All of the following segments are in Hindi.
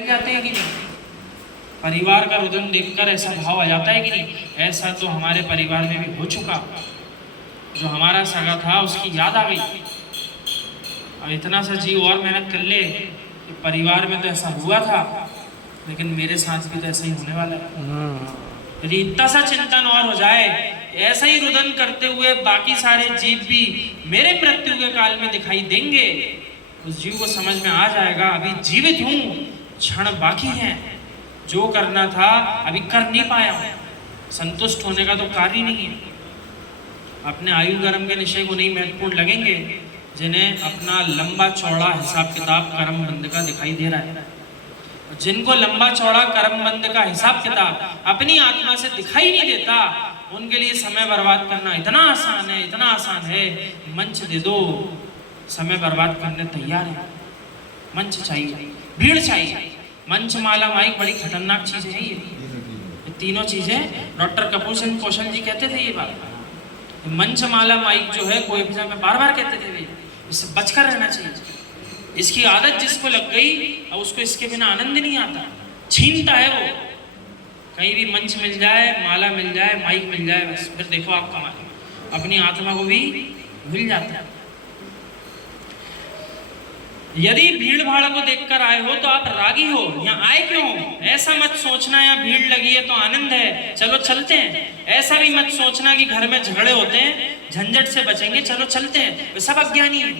जाते हैं कि नहीं? परिवार का रुदन देखकर ऐसा भाव आ जाता है कि नहीं? ऐसा तो हमारे परिवार में भी हो चुका। जो हमारा सगा था उसकी याद आ गई। अब इतना सा जी और मेहनत कर ले कि परिवार में तो ऐसा हुआ था, लेकिन मेरे साथ भी तो ऐसा ही होने वाला है। यदि इतना सा चिंतन और हो जाए, ऐसा ही रुदन करते हुए बाकी सारे जीव भी मेरे मृत्यु के काल में दिखाई देंगे, उस जीव को समझ में आ जाएगा अभी जीवित हूं, क्षण बाकी है, जो करना था अभी कर नहीं पाया। संतुष्ट होने का तो कार्य नहीं है। अपने आयु गर्म के निश्चय को नहीं महत्वपूर्ण लगेंगे जिन्हें अपना लंबा चौड़ा हिसाब किताब कर्म बंद का दिखाई दे रहा है। जिनको लंबा चौड़ा कर्म बंद का हिसाब किताब अपनी आत्मा से दिखाई नहीं देता, उनके लिए समय बर्बाद करना इतना आसान है, इतना आसान है। मंच दे दो, समय बर्बाद करने तैयार है। मंच चाहिए, भीड़ चाहिए। मंच, माला, माइक बड़ी खतरनाक चीजें हैं ये तीनों चीजें। डॉक्टर कपूर सिंह कौशल जी कहते थे ये बात। मंच, माला, माइक जो है कोई में बार बार कहते थे, इससे बचकर रहना चाहिए। इसकी आदत जिसको लग गई, अब उसको इसके बिना आनंद नहीं आता, छीनता है वो। कहीं भी मंच मिल जाए, माला मिल जाए, माइक मिल जाए, बस फिर देखो आप कमाल, अपनी आत्मा को भी भूल जाता है। यदि भीड़ भाड़ को देखकर आए हो तो आप रागी हो। यहाँ आए क्यों? ऐसा मत सोचना यहाँ भीड़ लगी है तो आनंद है, चलो चलते हैं। ऐसा भी मत सोचना कि घर में झगड़े होते हैं, झंझट से बचेंगे, चलो चलते हैं। वे सब अज्ञानी है।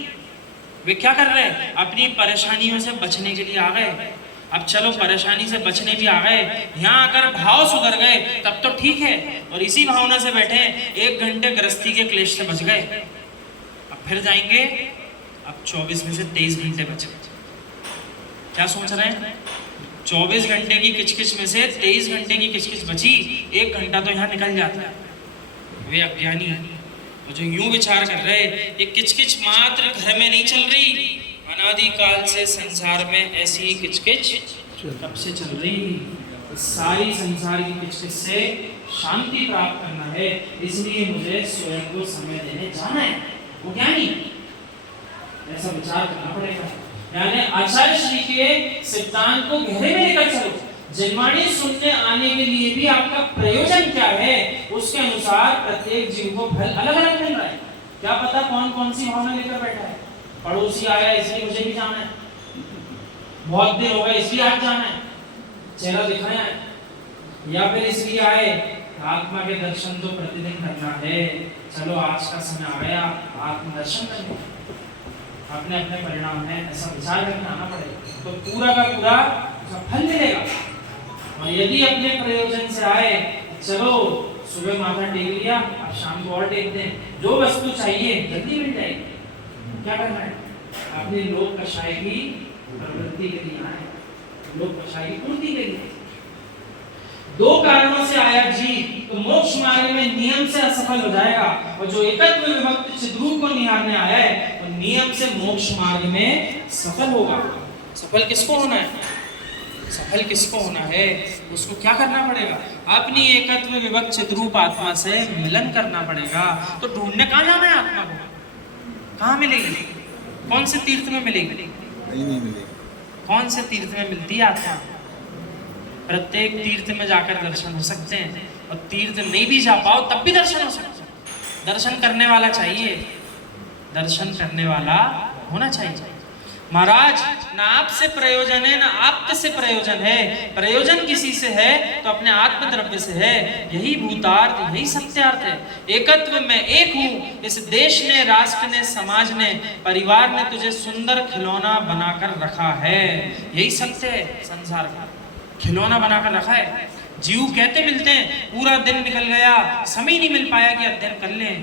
वे क्या कर रहे हैं? अपनी परेशानियों से बचने के लिए आ गए। अब चलो परेशानी से बचने भी आ गए, यहाँ आकर भाव सुधर गए तब तो ठीक है, और इसी भावना से बैठे 1 घंटे गृहस्थी के क्लेश से बच गए। अब फिर जाएंगे, अब 24 में से 23 घंटे बचे। क्या सोच रहे हैं? 24 घंटे की किचकिच में से 23 घंटे की किचकिच बची, 1 घंटा तो यहाँ निकल जाता है। वे अज्ञानी हैं जो यूं विचार कर रहे, ये किचकिच मात्र घर में नहीं चल रही, अनादिकाल से संसार में ऐसी ही किचकिच कब से चल रही। सारी संसार की किचकिच से शांति प्राप्त करना है, इसलिए मुझे स्वयं को समय देने जाना है। वो क्या नहीं, ऐसा विचार करना पड़ेगा। यानी आचार्य श्री के सिद्धांत को गहरे में लेकर चलो। जनवाणी सुनने आने के लिए भी आपका प्रयोजन क्या है, उसके अनुसार प्रत्येक जीव को फल अलग अलग मिल रहा है। क्या पता कौन कौन सी भावना लेकर बैठा है। पड़ोसी आया इसलिए मुझे भी जाना है, बहुत देर हो गए इसलिए आज जाना है, चेहरा दिखाया है, या फिर इसलिए आए आत्मा के दर्शन तो प्रतिदिन करना है, चलो आज का समय आ गया आत्मदर्शन करने। अपने अपने परिणाम है, ऐसा विचार करके आना पड़ेगा तो पूरा का पूरा फल मिलेगा। और यदि अपने प्रयोजन से आए, चलो सुबह माथा टेक लिया, अब शाम को और टेक दें, जो वस्तु चाहिए जल्दी मिल जाएगी। क्या करना है? अपनी लोक कषाय की प्रवृत्ति के लिए आए, लोक कषाय की पूर्ति के लिए। 2 कारणों से आया जी तो मोक्ष मार्ग में नियम से असफल हो जाएगा, और जो एकत्व विभक्त चिद्रूप को निहारने आया है वो नियम से मोक्ष मार्ग में सफल होगा। सफल किसको होना है? सफल किसको होना है? उसको क्या करना पड़ेगा? अपनी एकत्व विभक्त चिद्रूप आत्मा से मिलन करना पड़ेगा। तो ढूंढने कहाँ जाना है आत्मा को? कहाँ मिलेगी? कौन से तीर्थ में मिलेगी? नहीं मिलेगी। कौन से तीर्थ में मिलती है आत्मा? प्रत्येक तीर्थ में जाकर दर्शन हो सकते हैं, और तीर्थ नहीं भी जा पाओ तब भी दर्शन हो सकते हैं। दर्शन करने वाला चाहिए, दर्शन करने वाला होना चाहिए। महाराज, ना आपसे प्रयोजन है ना आप से प्रयोजन है। प्रयोजन किसी से है तो अपने आत्म द्रव्य से है। यही भूतार्थ, यही सत्यार्थ है। एकत्व में एक हूँ। इस देश ने, राष्ट्र ने, समाज ने, परिवार ने तुझे सुंदर खिलौना बनाकर रखा है। यही सत्य है। संसार का खिलौना बनाकर रखा है। जीव कहते मिलते हैं, पूरा दिन निकल गया, समय नहीं मिल पाया कि अध्ययन कर लें,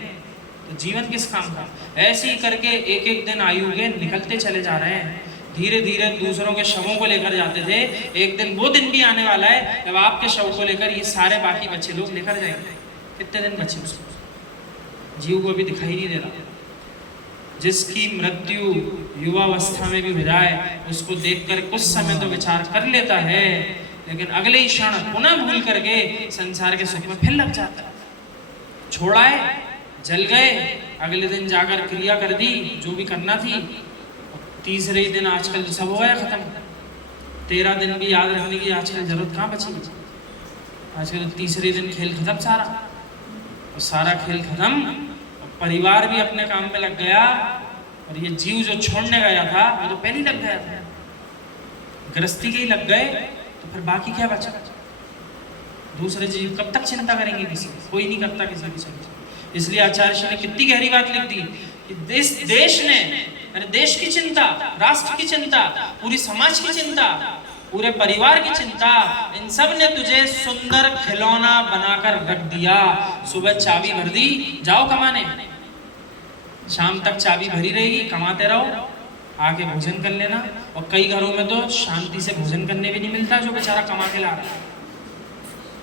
तो जीवन किस काम का? ऐसे ही करके एक एक दिन आयु के निकलते चले जा रहे हैं। धीरे धीरे दूसरों के शवों को लेकर जाते थे, एक दिन वो दिन भी आने वाला है जब आपके शव को लेकर ये सारे बाकी बच्चे लोग लेकर जाएंगे। कितने दिन बचे उसको? जीव को अभी दिखाई नहीं दे रहा। जिसकी मृत्यु युवावस्था में भी हो जाए, उसको देखकर कुछ समय तो विचार कर लेता है, लेकिन अगले ही क्षण पुनः भूल करके संसार के सुख में फिर लग जाता है। छोड़ाए, जल गए, अगले दिन जाकर क्रिया कर दी जो भी करना थी, तीसरे ही दिन आजकल सब हो गया खत्म। 13 दिन भी याद रखने की आजकल जरूरत कहाँ बची। आजकल तीसरे दिन खेल खत्म सारा, और सारा खेल खत्म, और परिवार भी अपने काम में लग गया, और ये जीव जो छोड़ने गया था वो तो पहले ही लग गया था। गृहस्थी के ही लग गए तो फिर बाकी क्या बचा। दूसरे जीव कब तक चिंता करेंगे किसी, कोई नहीं करता किसी की चिंता। इसलिए आचार्य श्री ने कितनी गहरी बात लिख दी कि देश ने, देश की चिंता, राष्ट्र की चिंता, पूरी समाज की चिंता, पूरे परिवार की चिंता, इन सब ने तुझे सुंदर खिलौना बनाकर रख दिया। सुबह चाबी भर दी, जाओ कमाने, शाम तक चाबी भरी रहेगी, कमाते रहो, आके भोजन कर लेना। और कई घरों में तो शांति से भोजन करने भी नहीं मिलता, जो बेचारा कमा के ला रहा है।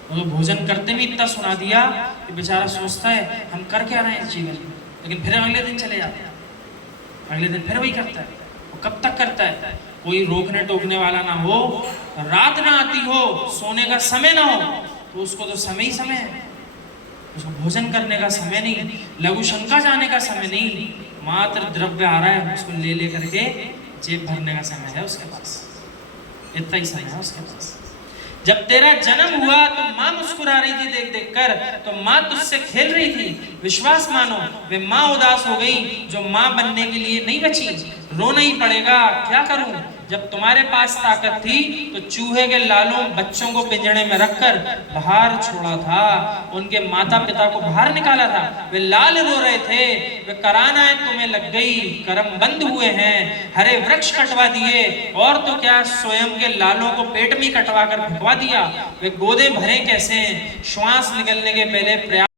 तो भोजन करते भी इतना सुना दिया कि बेचारा सोचता है हम कर क्या रहे हैं इस जीवन में, लेकिन फिर अगले दिन चले जाते हैं, अगले दिन फिर वही करता है। वो कब तक करता है, कोई रोकने टोकने वाला ना हो, रात ना आती हो, सोने का समय ना हो, तो उसको तो समय ही समय है, उसको भोजन करने का समय नहीं, लघु शंका जाने का समय नहीं, मात्र द्रव्य आ रहा है उसको ले करके जेब भरने का समय है उसके पास, इतना ही समय है उसके पास। जब तेरा जन्म हुआ तो माँ मुस्कुरा रही थी देख देख कर, तो माँ तुझसे खेल रही थी, विश्वास मानो वे माँ उदास हो गई जो माँ बनने के लिए नहीं बची। रोना ही पड़ेगा, क्या करूं, जब तुम्हारे पास ताकत थी तो चूहे के लालों बच्चों को पिंजड़े में रखकर बाहर छोड़ा था, उनके माता पिता को बाहर निकाला था, वे लाल रो रहे थे, वे करानाएं तुम्हें लग गई, करम बंद हुए हैं, हरे वृक्ष कटवा दिए, और तो क्या स्वयं के लालों को पेट में कटवा कर भिगवा दिया, वे गोदे भरे कैसे, श्वास निकलने के पहले प्रयास